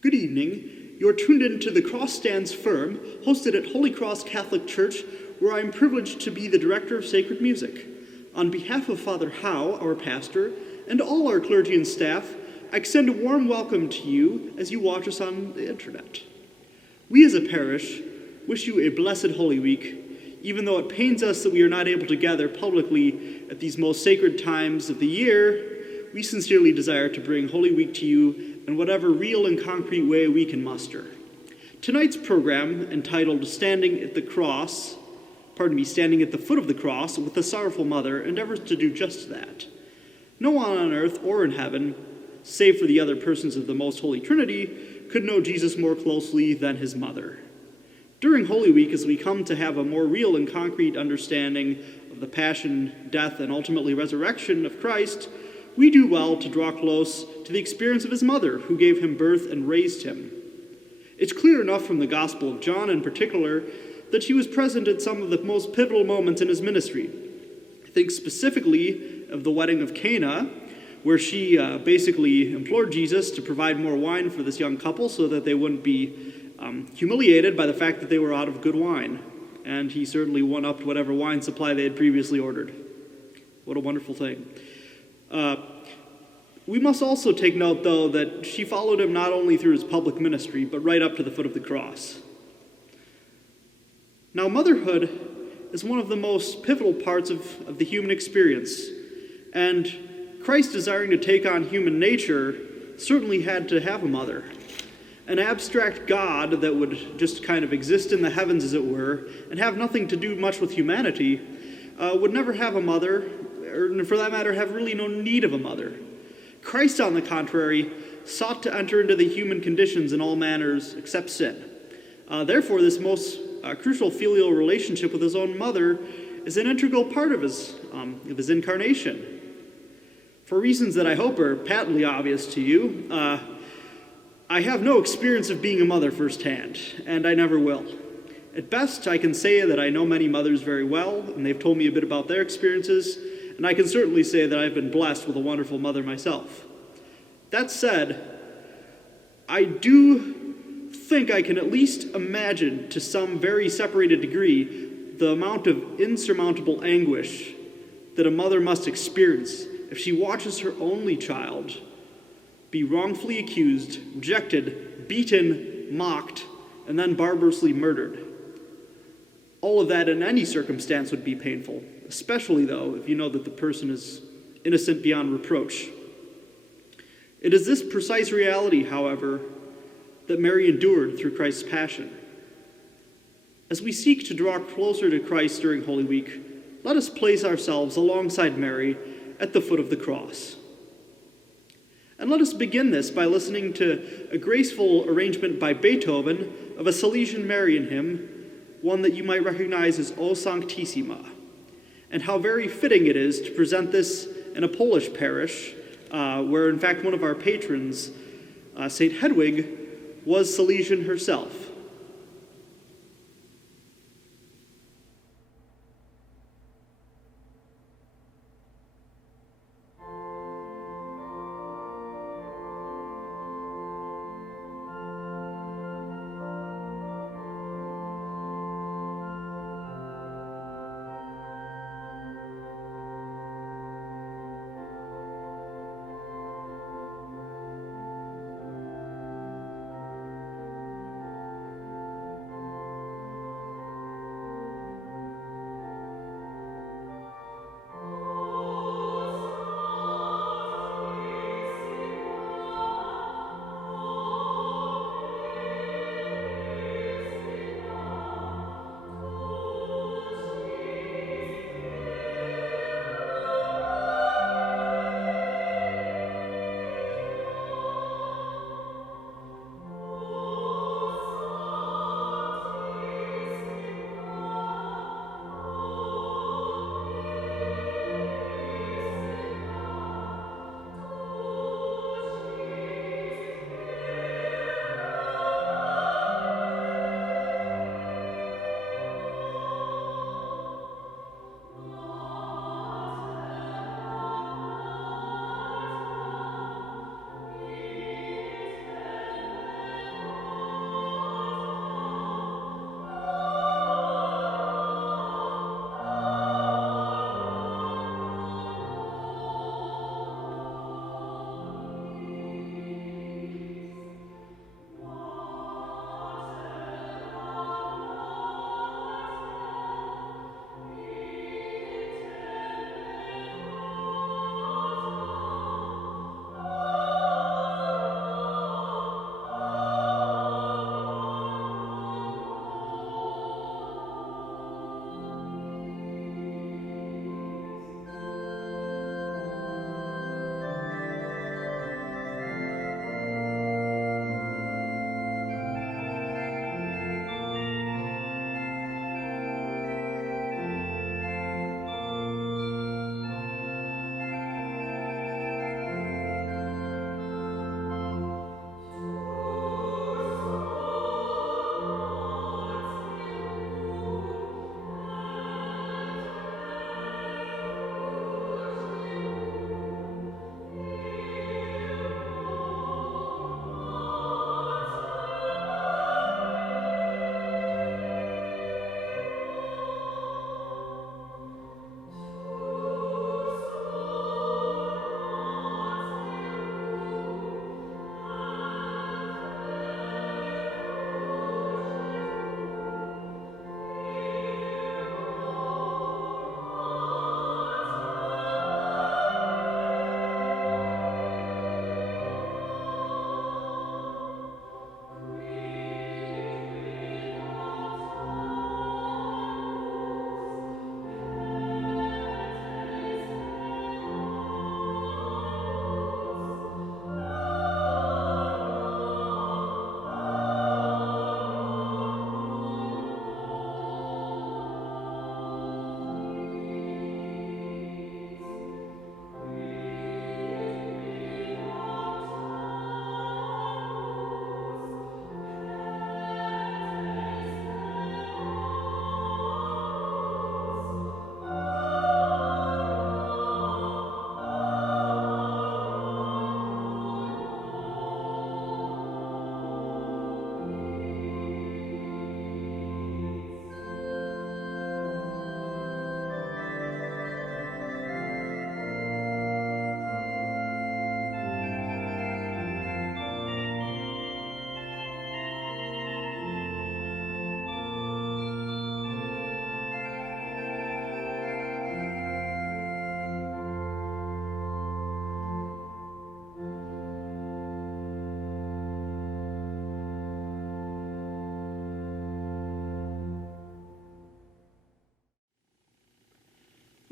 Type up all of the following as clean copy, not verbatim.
Good evening. You're tuned in to The Cross Stands Firm, hosted at Holy Cross Catholic Church, where I am privileged to be the director of sacred music. On behalf of Father Howe, our pastor, and all our clergy and staff, I extend a warm welcome to you as you watch us on the internet. We as a parish wish you a blessed Holy Week, even though it pains us that we are not able to gather publicly at these most sacred times of the year. We sincerely desire to bring Holy Week to you in whatever real and concrete way we can muster. Tonight's program, entitled Standing at the Foot of the Cross with the Sorrowful Mother, endeavors to do just that. No one on earth or in heaven, save for the other persons of the Most Holy Trinity, could know Jesus more closely than his mother. During Holy Week, as we come to have a more real and concrete understanding of the passion, death, and ultimately resurrection of Christ, we do well to draw close to the experience of his mother, who gave him birth and raised him. It's clear enough from the Gospel of John in particular that she was present at some of the most pivotal moments in his ministry. I think specifically of the wedding of Cana, where she basically implored Jesus to provide more wine for this young couple so that they wouldn't be humiliated by the fact that they were out of good wine. And he certainly one-upped whatever wine supply they had previously ordered. What a wonderful thing. We must also take note, though, that she followed him not only through his public ministry, but right up to the foot of the cross. Now, motherhood is one of the most pivotal parts of the human experience, and Christ, desiring to take on human nature, certainly had to have a mother. An abstract God that would just kind of exist in the heavens, as it were, and have nothing to do much with humanity, would never have a mother, or for that matter, have really no need of a mother. Christ, on the contrary, sought to enter into the human conditions in all manners except sin. Therefore, this most crucial filial relationship with his own mother is an integral part of his incarnation. For reasons that I hope are patently obvious to you, I have no experience of being a mother firsthand, and I never will. At best, I can say that I know many mothers very well, and they've told me a bit about their experiences, and I can certainly say that I've been blessed with a wonderful mother myself. That said, I do think I can at least imagine, to some very separated degree, the amount of insurmountable anguish that a mother must experience if she watches her only child be wrongfully accused, rejected, beaten, mocked, and then barbarously murdered. All of that in any circumstance would be painful, especially, though, if you know that the person is innocent beyond reproach. It is this precise reality, however, that Mary endured through Christ's passion. As we seek to draw closer to Christ during Holy Week, let us place ourselves alongside Mary at the foot of the cross. And let us begin this by listening to a graceful arrangement by Beethoven of a Silesian Marian hymn, one that you might recognize as O Sanctissima, and how very fitting it is to present this in a Polish parish, where in fact one of our patrons, St. Hedwig, was Silesian herself.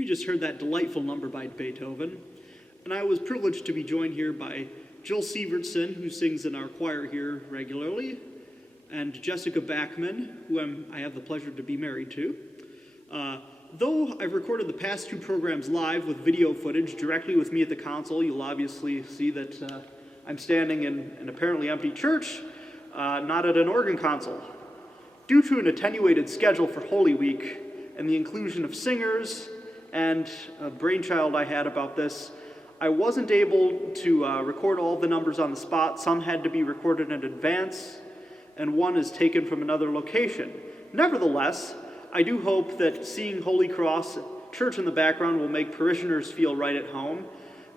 You just heard that delightful number by Beethoven, and I was privileged to be joined here by Jill Severtson, who sings in our choir here regularly, and Jessica Backman, who I have the pleasure to be married to. Though I've recorded the past two programs live with video footage directly with me at the console, you'll obviously see that I'm standing in an apparently empty church, not at an organ console. Due to an attenuated schedule for Holy Week and the inclusion of singers and a brainchild I had about this, I wasn't able to record all the numbers on the spot. Some had to be recorded in advance, and one is taken from another location. Nevertheless, I do hope that seeing Holy Cross Church in the background will make parishioners feel right at home,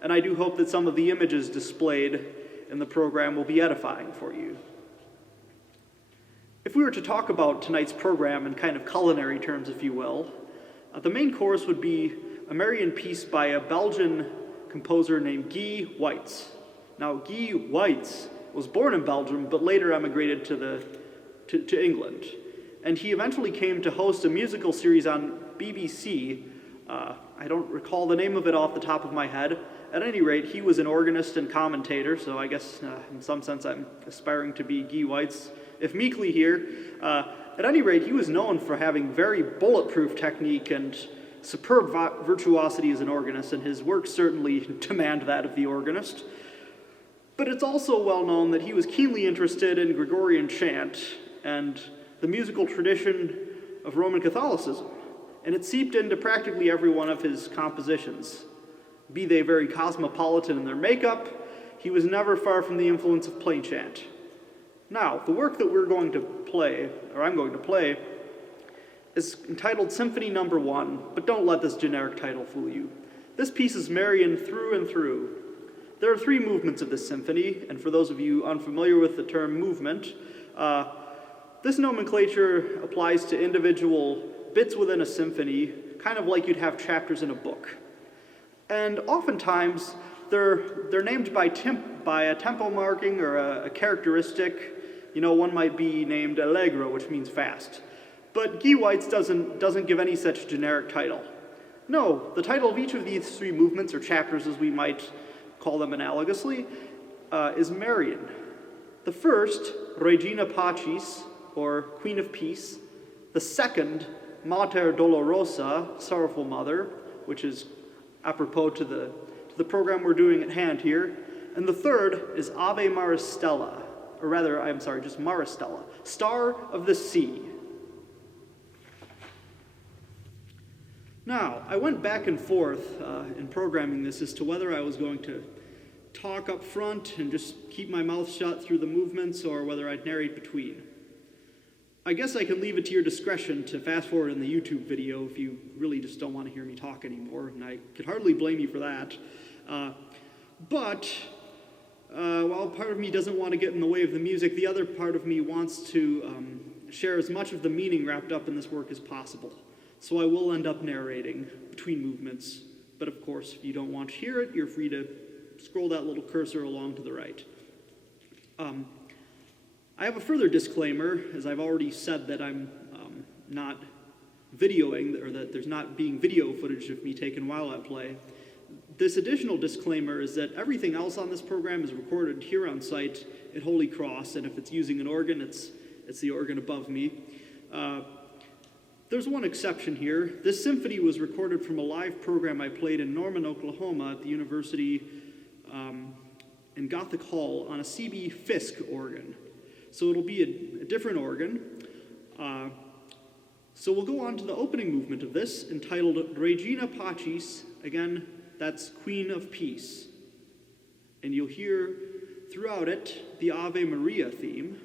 and I do hope that some of the images displayed in the program will be edifying for you. If we were to talk about tonight's program in kind of culinary terms, if you will, the main course would be a Marian piece by a Belgian composer named Guy Weitz. Now, Guy Weitz was born in Belgium, but later emigrated to England. And he eventually came to host a musical series on BBC. I don't recall the name of it off the top of my head. At any rate, he was an organist and commentator, so I guess in some sense I'm aspiring to be Guy Weitz, if meekly here. At any rate, he was known for having very bulletproof technique and superb virtuosity as an organist, and his works certainly demand that of the organist. But it's also well known that he was keenly interested in Gregorian chant and the musical tradition of Roman Catholicism, and it seeped into practically every one of his compositions. Be they very cosmopolitan in their makeup, he was never far from the influence of plain chant. Now, the work that I'm going to play, is entitled Symphony No. 1, but don't let this generic title fool you. This piece is Marian through and through. There are three movements of this symphony, and for those of you unfamiliar with the term movement, this nomenclature applies to individual bits within a symphony, kind of like you'd have chapters in a book. And oftentimes, they're named by a tempo marking or a characteristic. You know, one might be named allegro, which means fast. But Guy Weitz doesn't give any such generic title. No, the title of each of these three movements, or chapters as we might call them analogously, is Marian. The first, Regina Pacis, or Queen of Peace. The second, Mater Dolorosa, Sorrowful Mother, which is apropos to the program we're doing at hand here. And the third is Ave Marcella, or rather, I'm sorry, just Marcella, Star of the Sea. Now, I went back and forth in programming this as to whether I was going to talk up front and just keep my mouth shut through the movements, or whether I'd narrate between. I guess I can leave it to your discretion to fast forward in the YouTube video if you really just don't want to hear me talk anymore, and I could hardly blame you for that. But while part of me doesn't want to get in the way of the music, the other part of me wants to share as much of the meaning wrapped up in this work as possible. So I will end up narrating between movements, but of course, if you don't want to hear it, you're free to scroll that little cursor along to the right. I have a further disclaimer, as I've already said that I'm not videoing, or that there's not being video footage of me taken while I play. This additional disclaimer is that everything else on this program is recorded here on site at Holy Cross, and if it's using an organ, it's the organ above me. There's one exception here. This symphony was recorded from a live program I played in Norman, Oklahoma at the University in Gothic Hall on a CB Fisk organ. So it'll be a different organ. So we'll go on to the opening movement of this, entitled Regina Pacis. Again, that's Queen of Peace. And you'll hear throughout it the Ave Maria theme.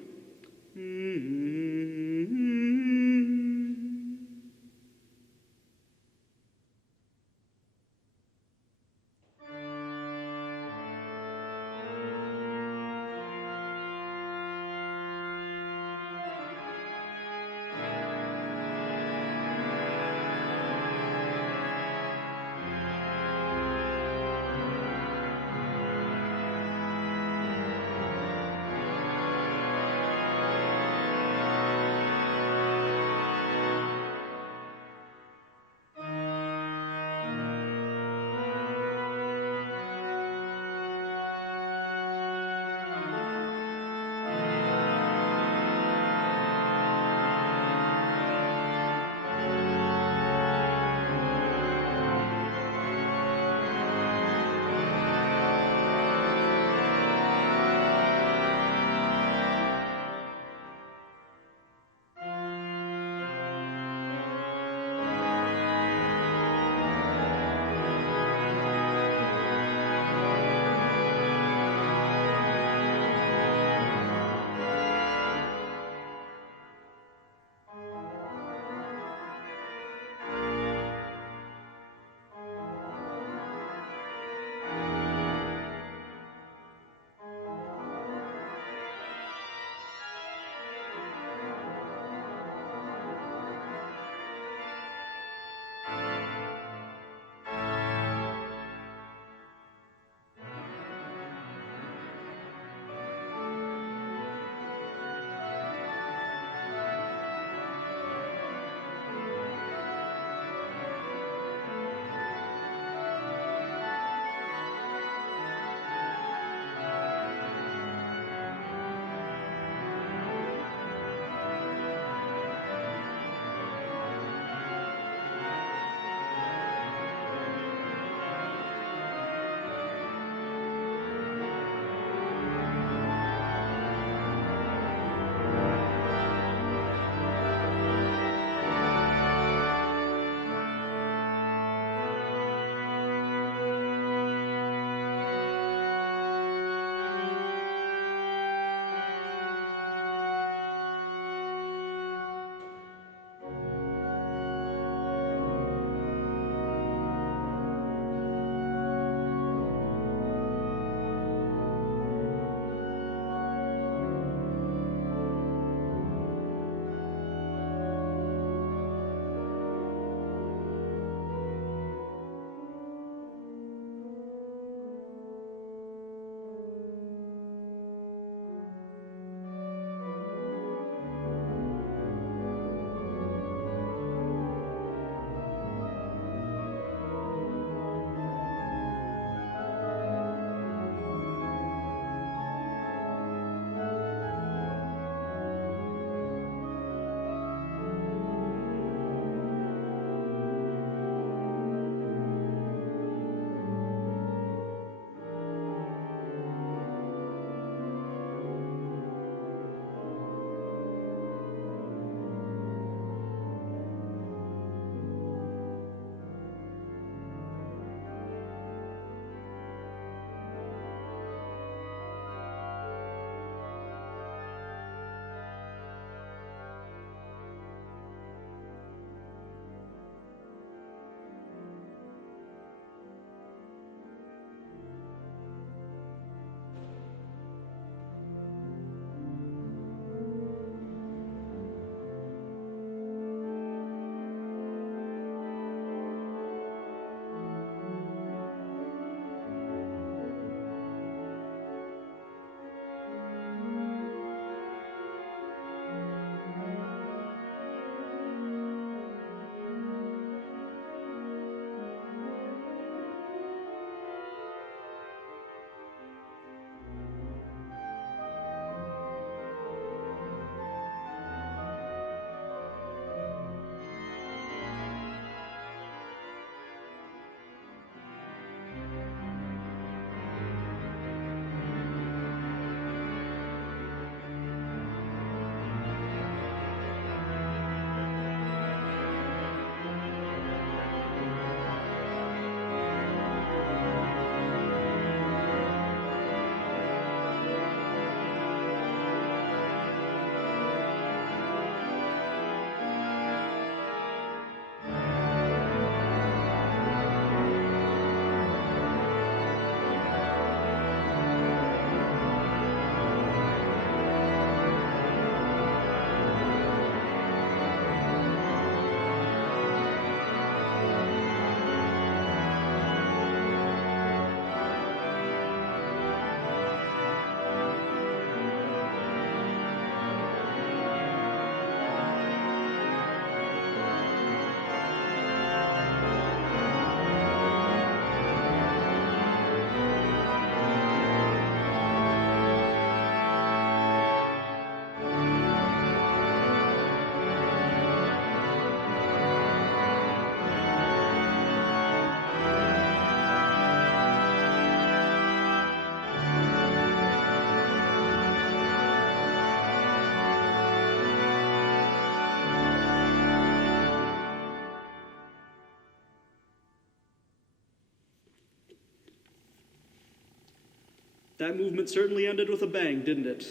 That movement certainly ended with a bang, didn't it?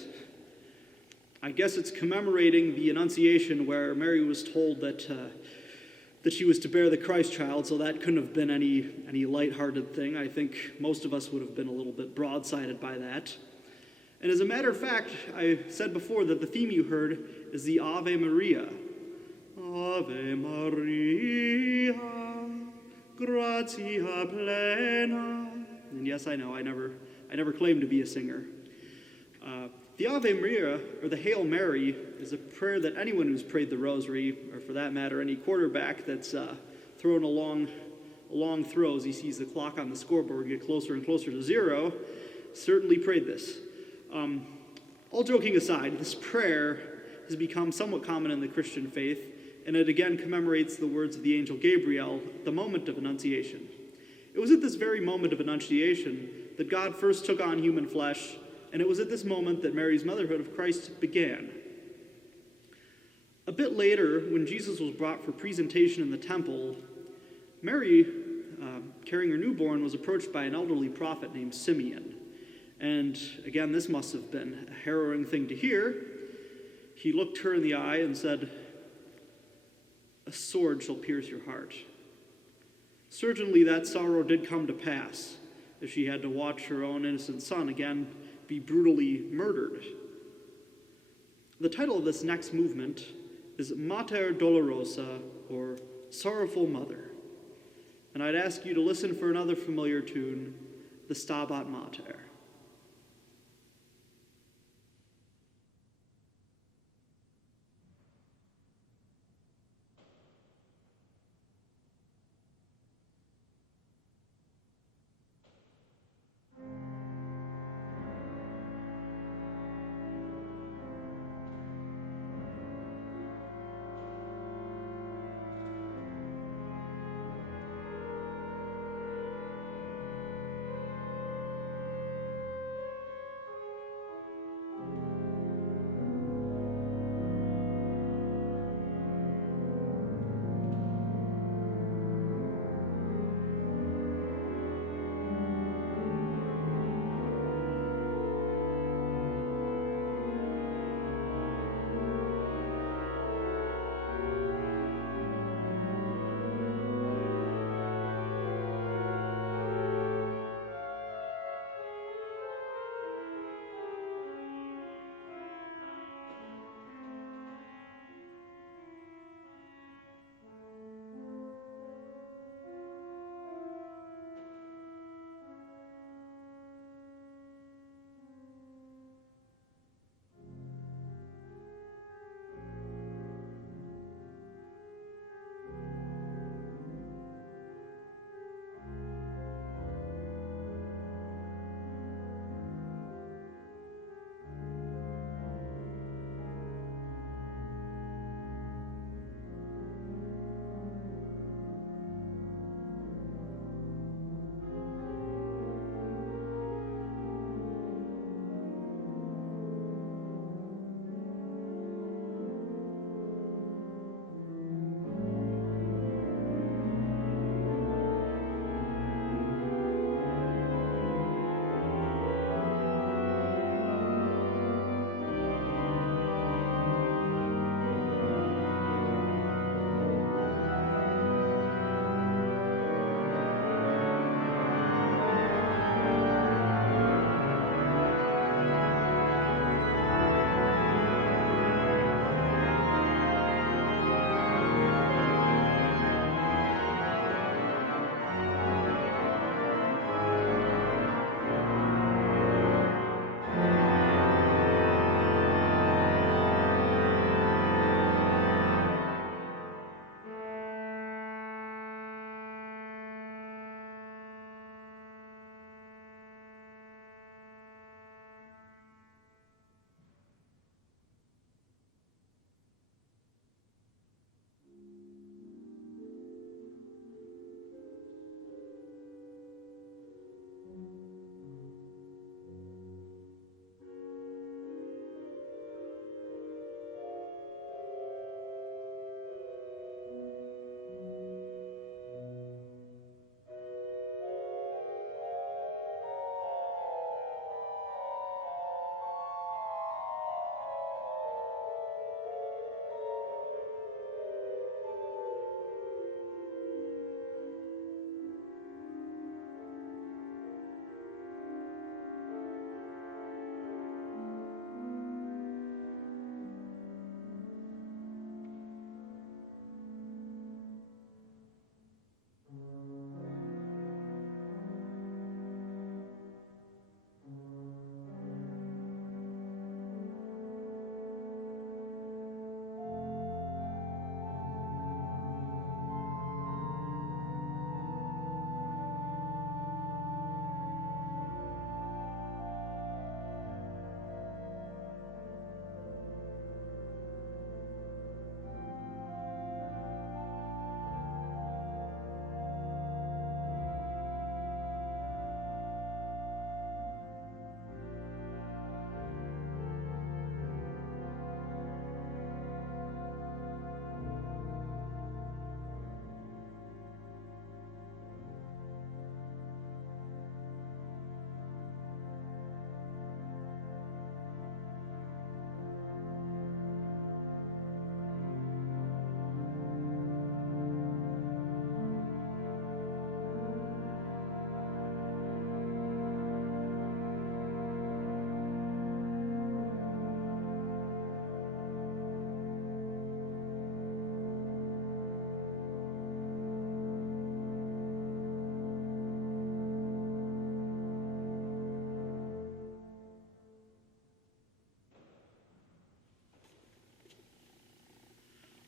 I guess it's commemorating the Annunciation where Mary was told that she was to bear the Christ child, so that couldn't have been any lighthearted thing. I think most of us would have been a little bit broadsided by that. And as a matter of fact, I said before that the theme you heard is the Ave Maria. Ave Maria, gratia plena. And yes, I know, I never claimed to be a singer. The Ave Maria, or the Hail Mary, is a prayer that anyone who's prayed the rosary, or for that matter, any quarterback that's throwing a long throw as he sees the clock on the scoreboard get closer and closer to zero, certainly prayed this. All joking aside, this prayer has become somewhat common in the Christian faith, and it again commemorates the words of the angel Gabriel at the moment of Annunciation. It was at this very moment of Annunciation that God first took on human flesh, and it was at this moment that Mary's motherhood of Christ began. A bit later, when Jesus was brought for presentation in the temple, Mary, carrying her newborn, was approached by an elderly prophet named Simeon. And again, this must have been a harrowing thing to hear. He looked her in the eye and said, "A sword shall pierce your heart." Certainly that sorrow did come to pass, as she had to watch her own innocent son again be brutally murdered. The title of this next movement is Mater Dolorosa, or Sorrowful Mother. And I'd ask you to listen for another familiar tune, the Stabat Mater.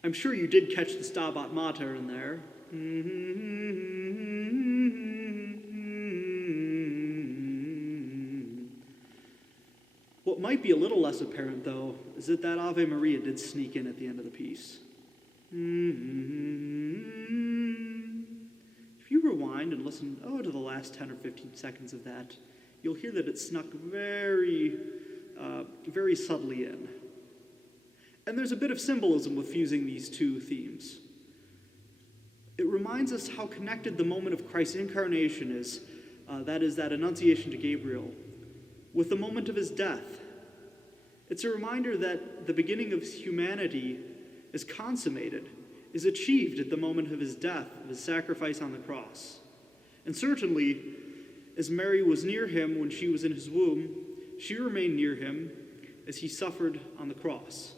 I'm sure you did catch the Stabat Mater in there. What might be a little less apparent, though, is that Ave Maria did sneak in at the end of the piece. If you rewind and listen, to the last 10 or 15 seconds of that, you'll hear that it snuck very subtly in. And there's a bit of symbolism with fusing these two themes. It reminds us how connected the moment of Christ's incarnation is, that annunciation to Gabriel, with the moment of his death. It's a reminder that the beginning of humanity is consummated, is achieved at the moment of his death, of his sacrifice on the cross. And certainly, as Mary was near him when she was in his womb, she remained near him as he suffered on the cross.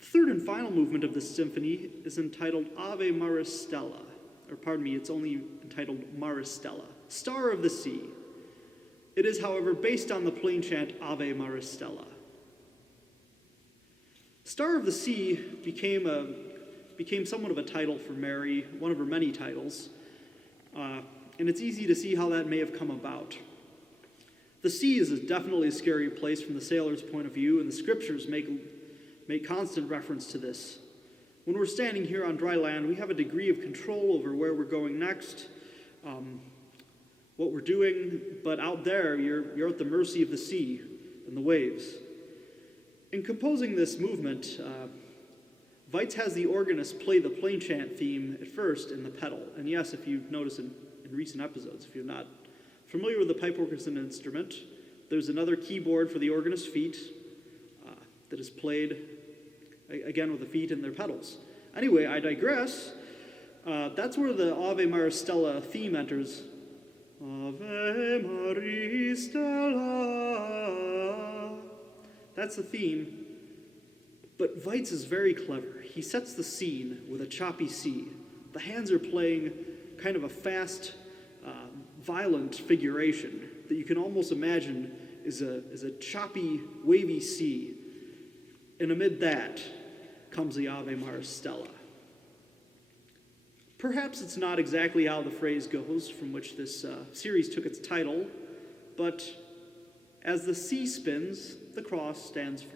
The third and final movement of this symphony is entitled Ave Maris Stella, it's only entitled Maris Stella, Star of the Sea. It is, however, based on the plain chant Ave Maris Stella. Star of the Sea became somewhat of a title for Mary, one of her many titles, and it's easy to see how that may have come about. The sea is definitely a scary place from the sailor's point of view, and the scriptures make constant reference to this. When we're standing here on dry land, we have a degree of control over where we're going next, what we're doing, but out there, you're at the mercy of the sea and the waves. In composing this movement, Weitz has the organist play the plain chant theme at first in the pedal. And yes, if you've noticed in recent episodes, if you're not familiar with the pipe organ as an instrument, there's another keyboard for the organist's feet that is played, again, with the feet and their pedals. Anyway, I digress. That's where the Ave Maris Stella theme enters. Ave Maris Stella. That's the theme. But Weitz is very clever. He sets the scene with a choppy C. The hands are playing kind of a fast, violent figuration that you can almost imagine is a choppy, wavy C. And amid that comes the Ave Maris Stella. Perhaps it's not exactly how the phrase goes from which this series took its title, but as the sea spins, the cross stands firm.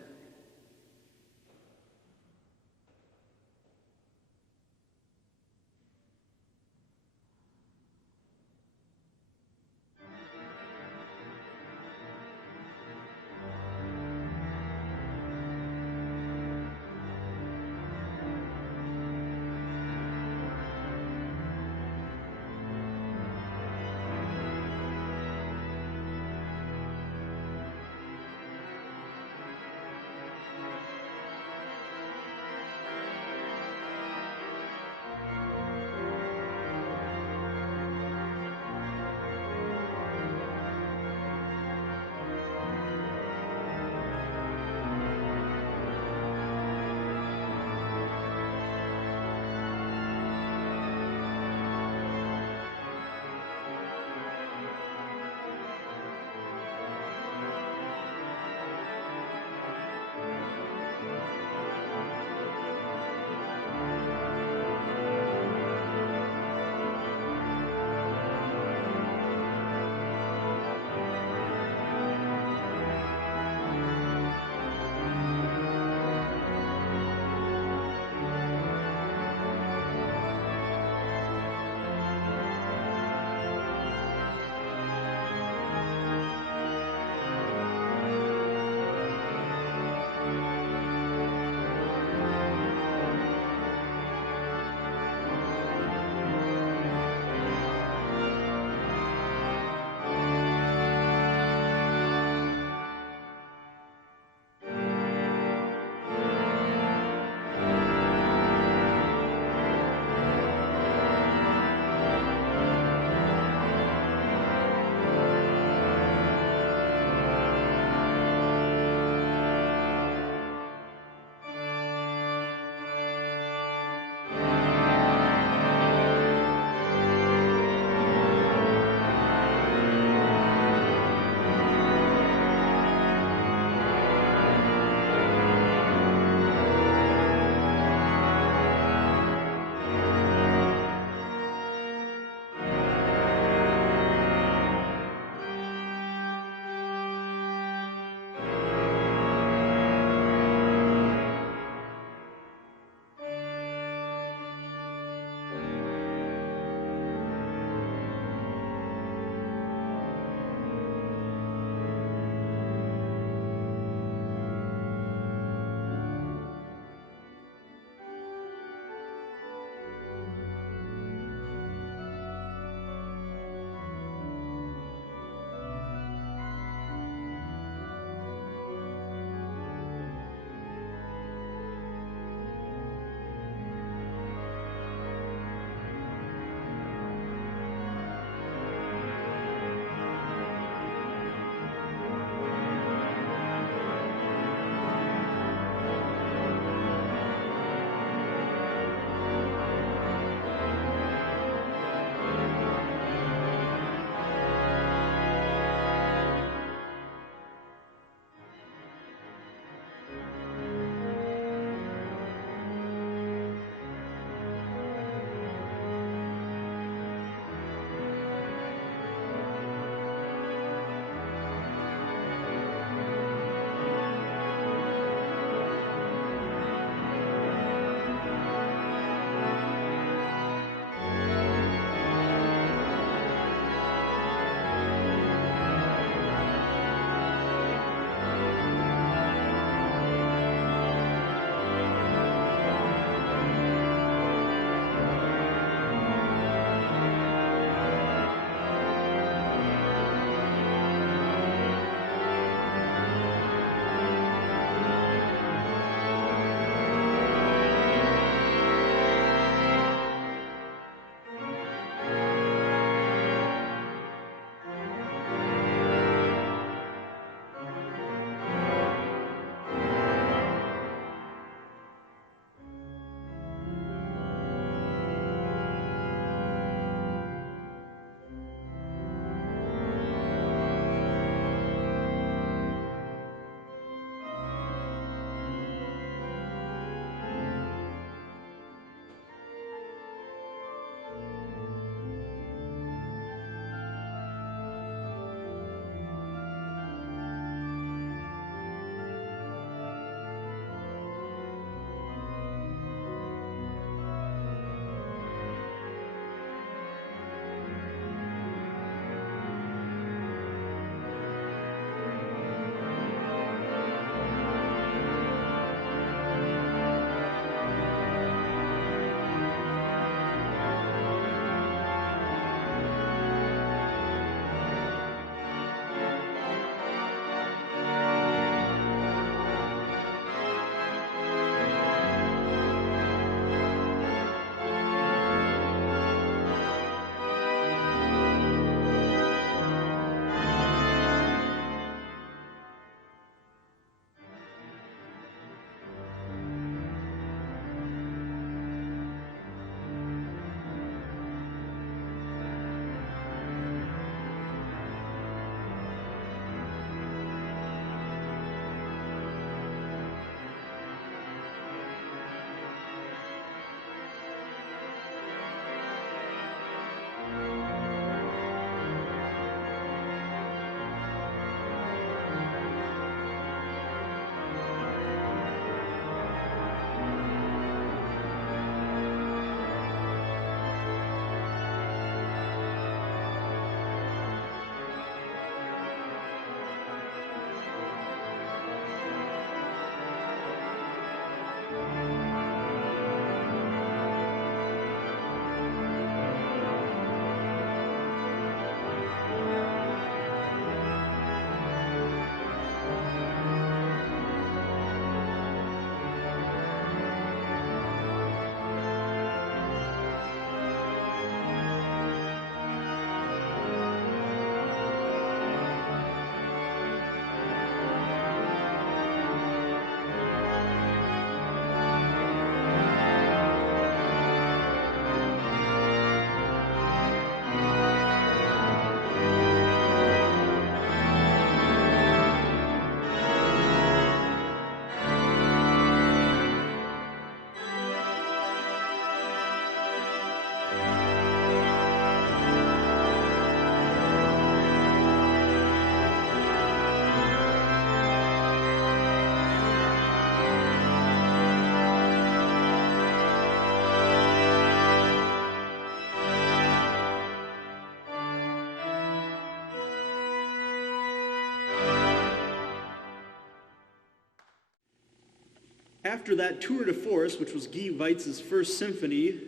After that tour de force, which was Guy Weitz's first symphony,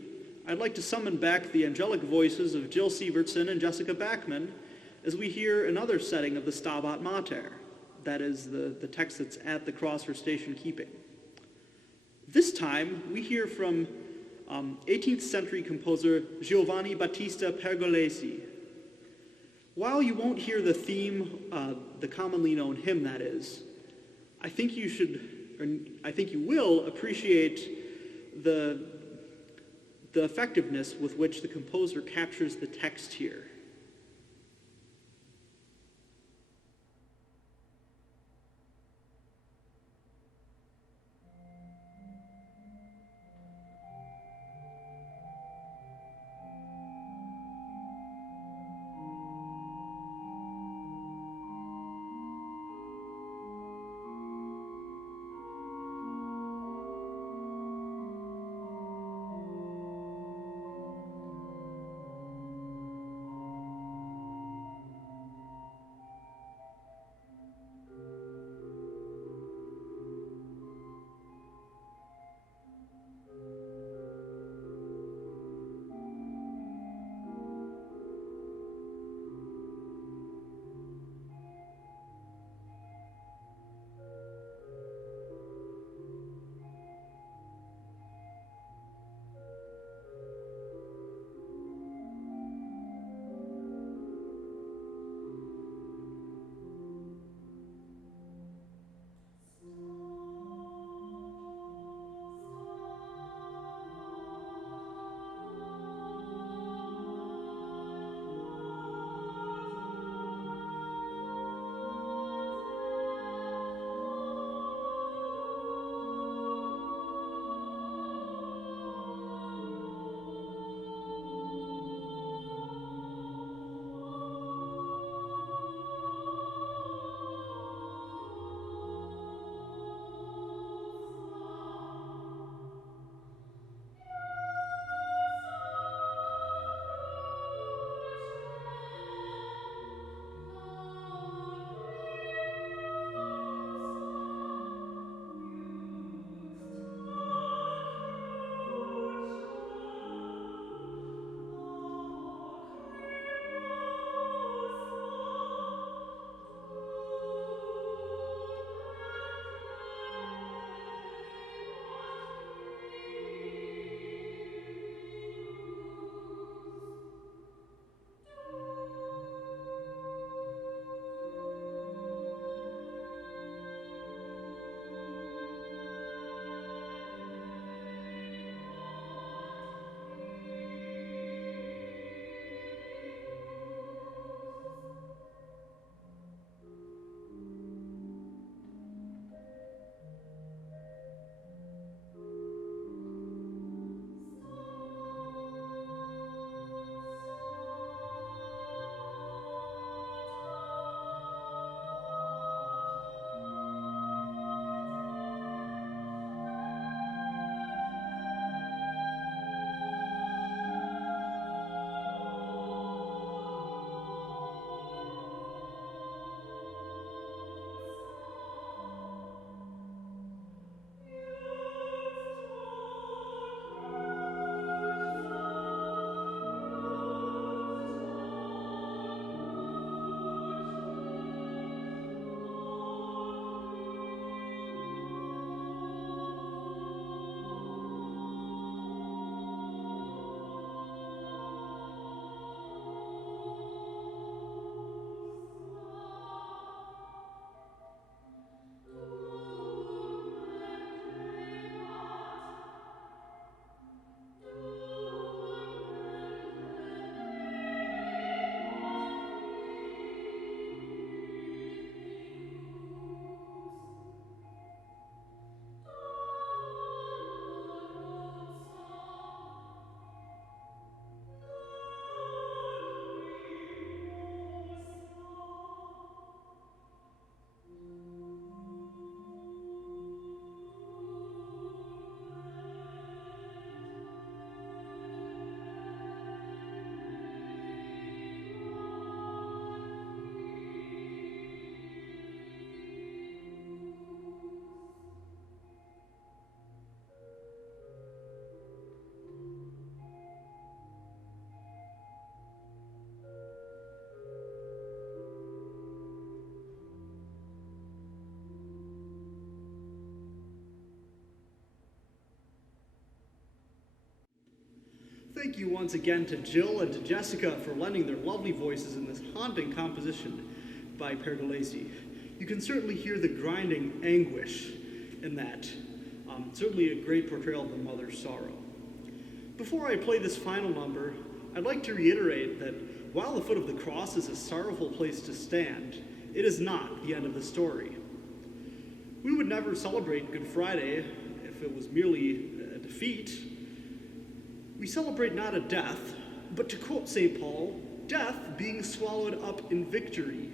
I'd like to summon back the angelic voices of Jill Severtson and Jessica Backman as we hear another setting of the Stabat Mater, that is, the text that's at the cross for station keeping. This time, we hear from 18th century composer Giovanni Battista Pergolesi. While you won't hear the theme, the commonly known hymn that is, I think you will appreciate the effectiveness with which the composer captures the text here. Thank you once again to Jill and to Jessica for lending their lovely voices in this haunting composition by Pergolesi. You can certainly hear the grinding anguish in that. Certainly a great portrayal of the mother's sorrow. Before I play this final number, I'd like to reiterate that while the foot of the cross is a sorrowful place to stand, it is not the end of the story. We would never celebrate Good Friday if it was merely a defeat. We celebrate not a death, but to quote St. Paul, death being swallowed up in victory.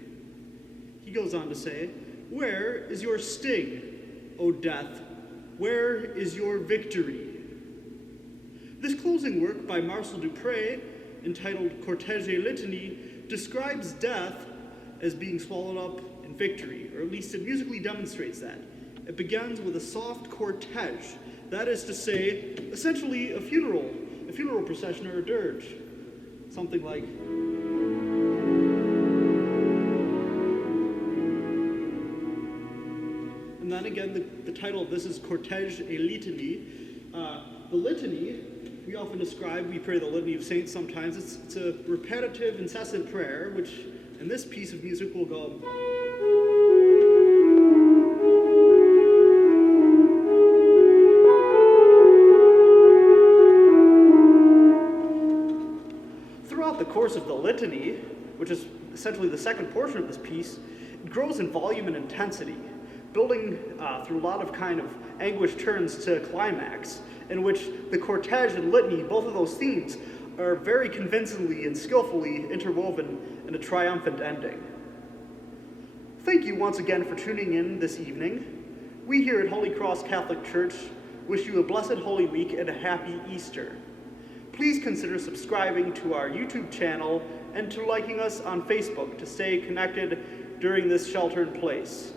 He goes on to say, "Where is your sting, O death? Where is your victory?" This closing work by Marcel Dupre, entitled Cortege Litanie, describes death as being swallowed up in victory, or at least it musically demonstrates that. It begins with a soft cortege, that is to say, essentially a funeral procession or a dirge, something like. And then again, the title of this is Cortege et Litanie. The litany, we often describe, we pray the Litany of Saints sometimes. It's a repetitive, incessant prayer, which in this piece of music will go. Throughout the course of the litany, which is essentially the second portion of this piece, it grows in volume and intensity, building through a lot of kind of anguish turns to climax, in which the cortege and litany, both of those themes, are very convincingly and skillfully interwoven in a triumphant ending. Thank you once again for tuning in this evening. We here at Holy Cross Catholic Church wish you a blessed Holy Week and a happy Easter. Please consider subscribing to our YouTube channel and to liking us on Facebook to stay connected during this shelter-in-place.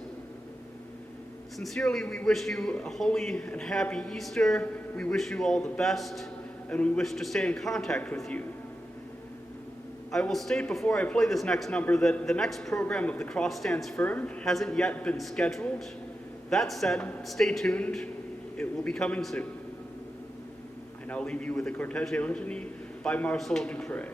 Sincerely, we wish you a holy and happy Easter. We wish you all the best, and we wish to stay in contact with you. I will state before I play this next number that the next program of The Cross Stands Firm hasn't yet been scheduled. That said, stay tuned. It will be coming soon. I now leave you with the Cortege Litany by Marcel Dupre.